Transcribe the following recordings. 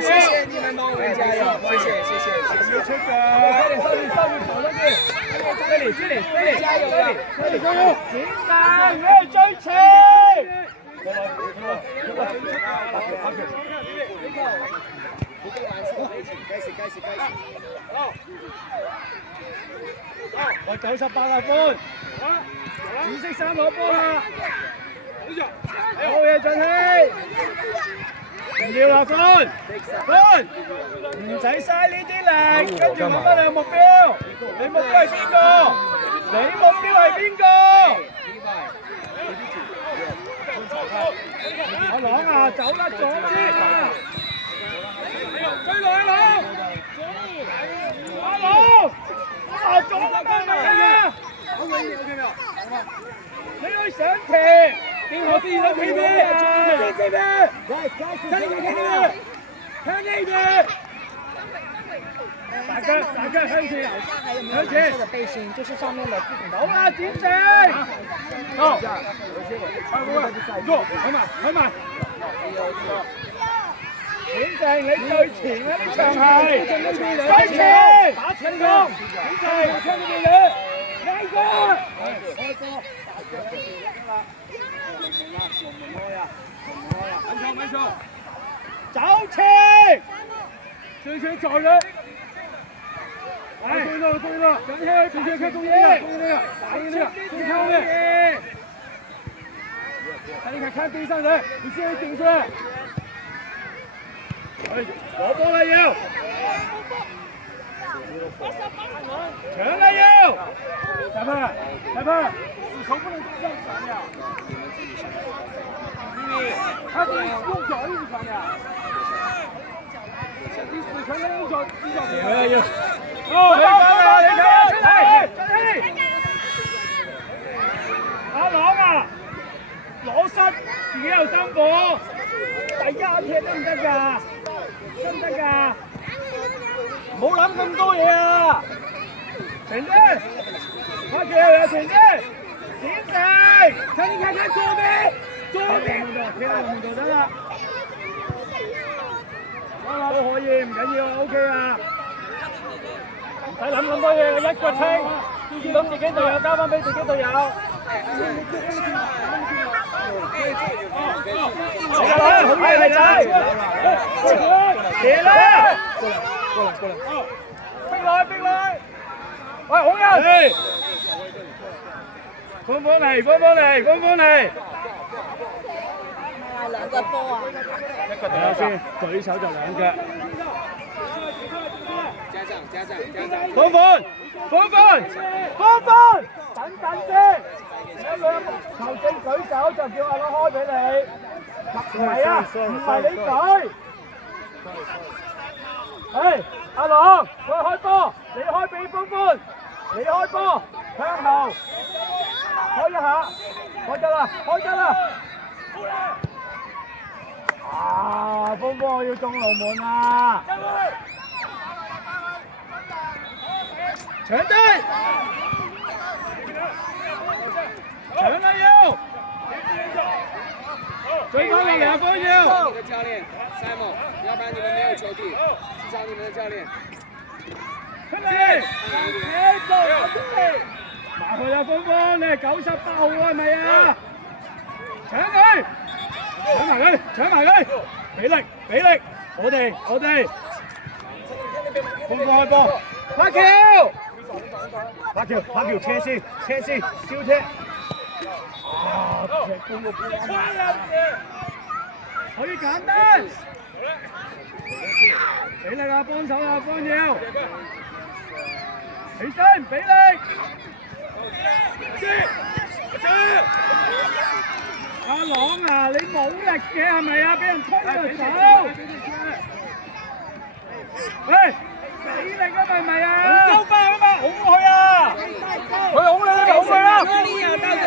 谢谢你们帮我们加油，谢谢。快点上去，跑上去，这里，加油！平山，越追前。我98分，紫色衫攞波啦！好嘢，進氣！唔要啦，分，唔使嘥呢啲力，跟住揾翻你嘅目標。你目標係邊個？阿朗啊，走啦，左邊啊！追來阿朗！左邊得未啊？你去上田，邊個先想企啲？向呢邊！大家向前！的背心就是上面的副好啦，展成！好，開埋！展成，你最前啊！呢場係最前，打前鋒，展成，聽呢邊嘅，嚟過！穩錯，走前，最在嘅。对了，赶紧看中间那个，最后面，看地上人，你先顶出来。攞波啦要，搶啦要，裁判，手不能这样傳呀，他是用腳一直傳呀，你死傳跟用腳要。哦，你阿朗啊，攞失自己又辛苦，第一踢得唔得㗎？得唔得㗎？唔好諗咁多嘢啊！前進，快叫有前進，點射？睇左邊，貼喺門度得啦。都可以，唔緊要 ，OK 啊。唔使諗咁多嘢，一腳清，見到自己隊友交翻俾自己隊友。好嘢，嚟仔，射啦！過來，逼來！喂，好人！放嚟！兩個波啊！一個隊友先，舉手就兩腳。加上，放飯，等先，有兩球證舉手就叫阿朗開俾你，唔係啊，唔係你舉，阿朗佢開波，你開俾歡，你開波向後，開一下，開得啦，啊，歡我要中龍門啊！搶低！搶啦要！追翻嚟兩分要！你的教練 Simon， 要不然你們沒有球技，至少你們的教練。出嚟！埋去啦，歡，你係98號啊，係咪啊？搶埋佢！俾力！我哋！歡開波！拍橋，車先，燒車。啊，可以簡單。俾力啊，幫手啊，幫要。起身，俾力。阿朗啊，你冇力嘅係咪啊？俾人推就走。喂！俾力啊，係咪啊？收翻啊嘛，拱佢啊！佢拱你啦！哪裡呀，大哥？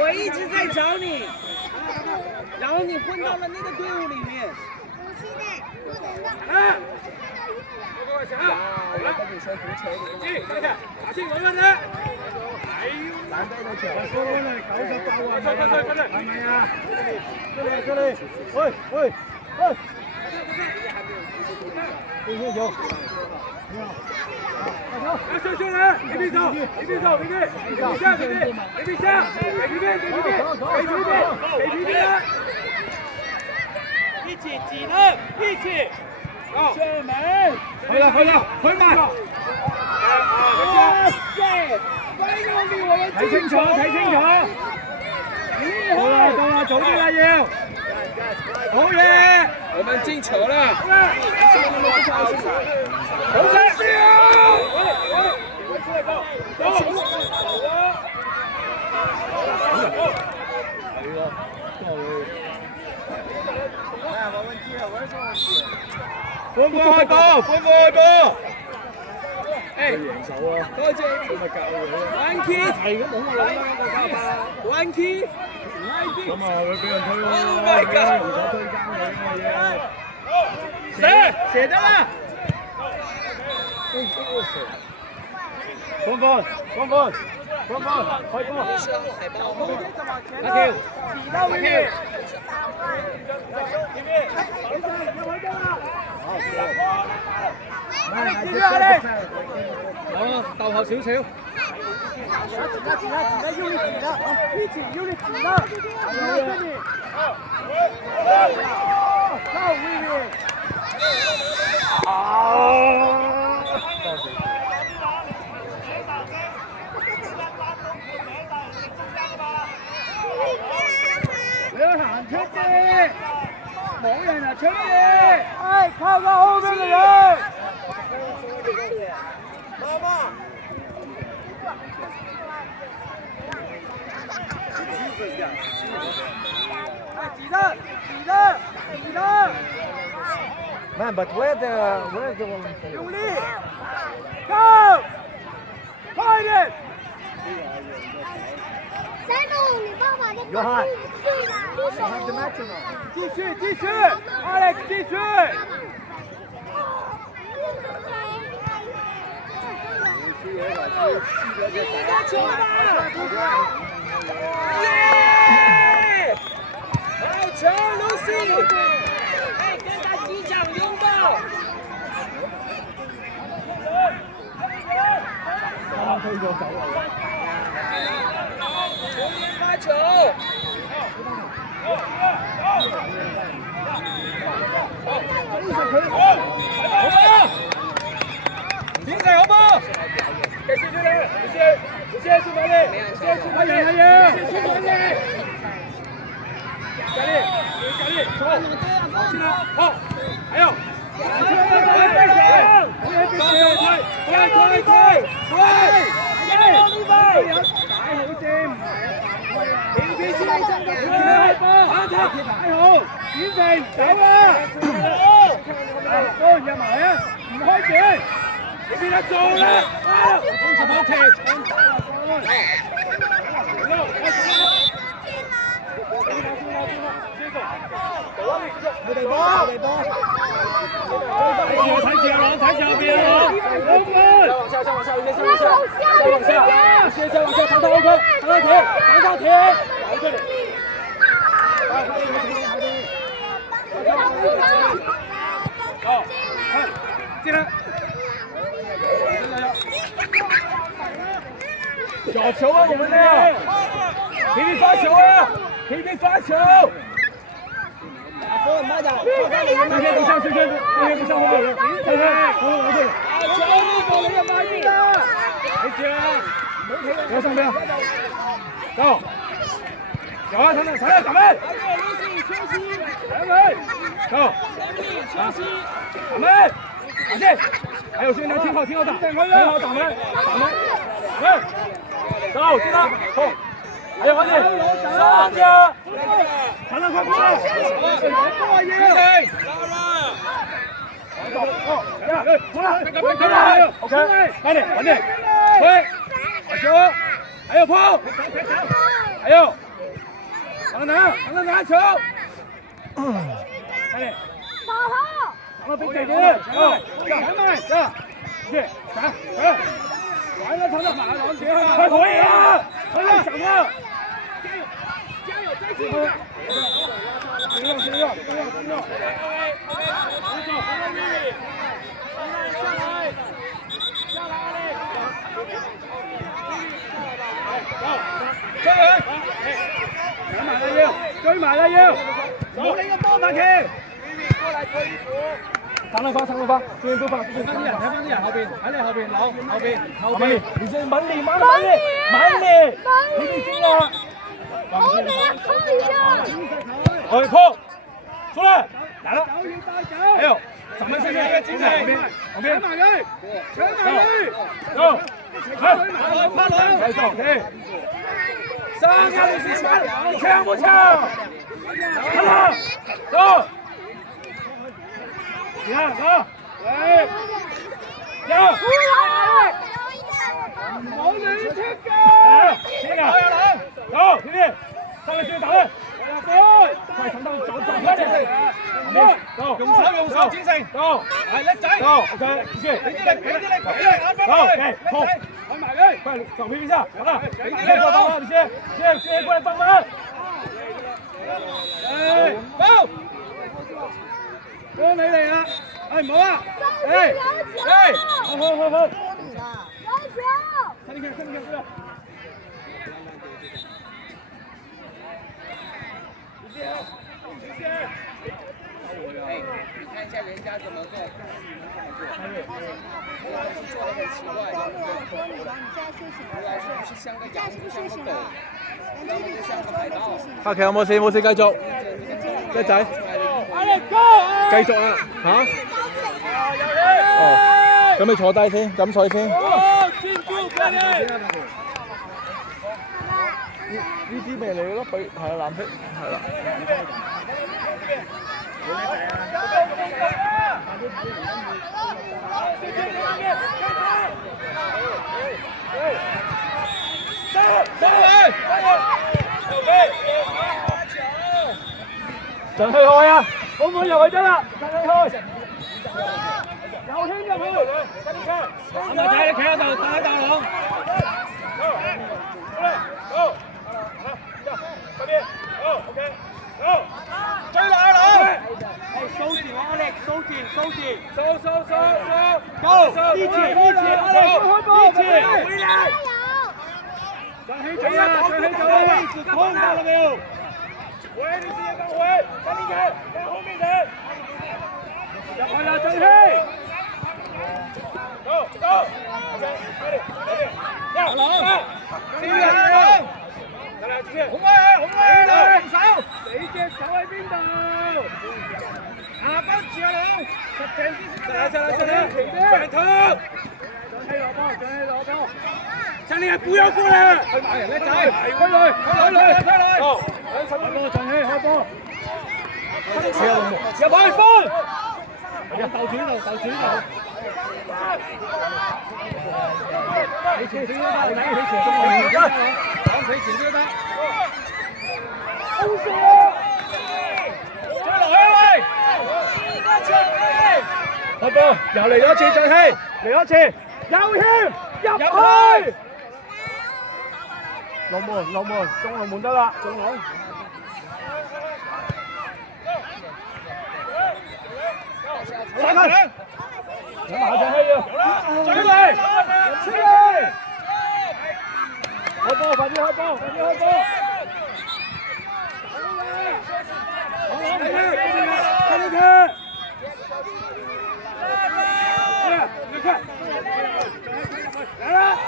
我一直在找你，然後你混到了那個隊伍裡面。我跟你说足球的。打先穩穩啫。難低到場。98喎，係咪啊？出嚟，喂，邊走？上來，你邊走？一起擠他，一起。射門！回來，回滿！哇塞！睇清楚！到啦，早啲啦要！好嘢！我們進球了！好聲！歡呼開波！誒，多謝！One key 係咁冇我諗啦，One key。咁啊，會俾人推咯。Oh my god！唔使推監佢嘅嘢。射得啦！放開波！阿喬，逗後少少。用力擠的，一起用力擠的。到位位。你要行出啲，冇人啊出啲，哎，靠到後面的人。擠得 ！Man, but where's the one? 用力 ，Go！ 快點！你爸爸的手繼續 ，Alex 繼續。球吧！好球 ，Lucy！ 哎，跟他击掌擁抱。推咗走啦！發球！好吧，停水好不好？繼續出嚟，你先出埋嚟，快點！加力！好，還有。角球啊，我們的！皮皮發球啊！皮皮發球！今天不像今天不像後面人，看看，好球！你走了要麻痹了！不要上邊，走！有啊，他們，打門！打門！走！打門！打進！還有兄弟聽好打，聽好打門！走，進來，衝！還有快點，上家！長長快過來！OK， 快點，推，好球，還有拋，還有，長拿球，快點，打到边这边，前面，去，打，完了，他的马上前，快可以啊，快点想啊！加油，再进！不用，追埋啦要，冇你個波拍球。長樂發，注意不放，睇翻啲人後邊，喺你後邊攞，後邊，你先猛力，你哋先啦。我给他扣一下。去撲，出嚟，來了，還有，咱們現在後邊，搶埋佢，走，快走，上下你先慢，搶不搶？好了，走。行，走，嚟，走，冇亂出㗎，先啊，走，弟弟，上嚟先打佢，快上到走，快啲，走，用手，精神，走，係叻仔，走 ，OK，繼續，俾啲力，走 ，OK， 好，揾埋佢，快走平一下，好啦，你先過幫忙，你先過來幫忙，走。幫你嚟啦，唔好啊，好，看你看，過來。你看一下人家怎么做，做的很奇怪，不是像个羊，不像个狗，他们就像个海盗。下期有冇事繼續，叻仔，繼續啊嚇！哦，咁你坐低先，飲水先。呢支咩嚟嘅咯？佢係藍色，係啦。盡去開啊！好唔好入去得啦？盡去開，有牽入去，咁就睇你企喺度，打喺大佬。好，嗰邊，好 ，OK， 好，追落去佬，收住阿力，收，高，一起，阿力，開波，回來，上起走啊，空到了沒有？回，你直接跟回，向你看，向後面人，要快點追氣，走 ，OK， 快點，要，再來，直接，紅威，兩手，你隻手喺邊度？下班住啊佬，再來，反頭，上氣落波，上你不要過來，去馬人叻仔，開來，好，開波，入去波，鬥轉頭，你前先得，你前中路，往佢前先得，好射啊！追落去喂，開波，又嚟咗一次，再氣，嚟一次，右牽入去，龍門，中龍門得啦，中龍。三分，兩馬上去要，追嚟，出嚟，開波，快啲開波，看佢，來啦，咁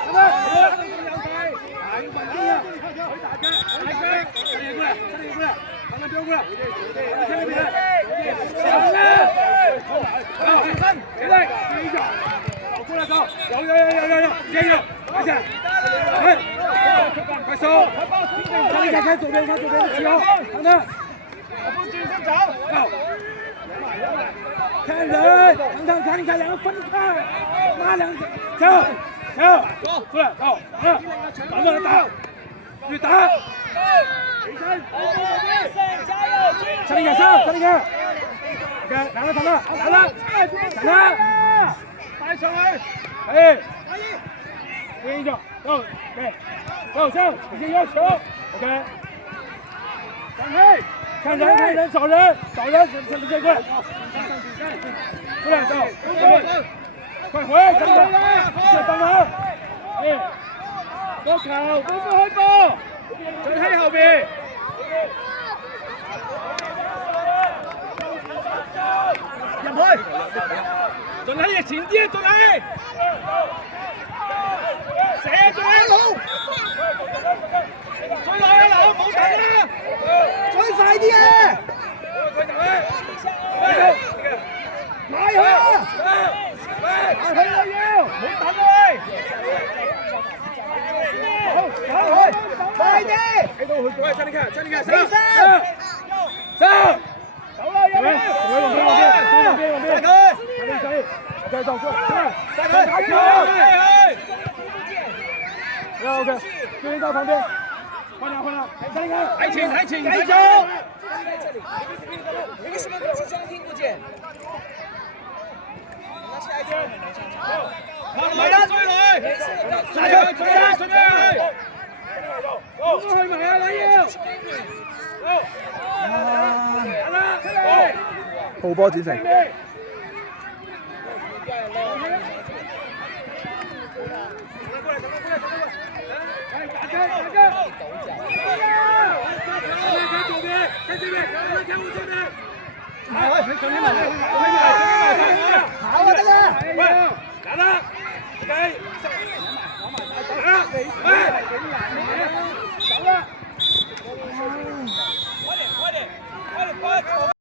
啊，快收！看左邊的氣候，看他，先走，看人，看，你看兩個分開，馬兩個，走，出來，到，反過來打，去打，起身，加油，這裡看， ，等啦，等啦，等啦，等啦，帶上去，係，變咗，到，OK，到上，已經有球 ，OK， 上去，看人，找人，趁這個，出來走，快回，等等，先幫忙，個球，開波，再喺後邊。入去，進喺前啲，進喺，射進喺路，追落去啦，冇等啦，追快啲啊！買佢啊！買佢啦要，唔好等佢，好，快啲！喂，這裡看，上！走啦，右邊，晒佢，繼續做，晒佢，打球，OK， 注意到旁邊，換啦，睇前，繼續，有個什麼東西裝聽不見？拿起來聽，嚟啦，追佢，晒佢，追佢，攻去埋啊，你要。號波轉成。好啊，得啦，嚟啦，OK，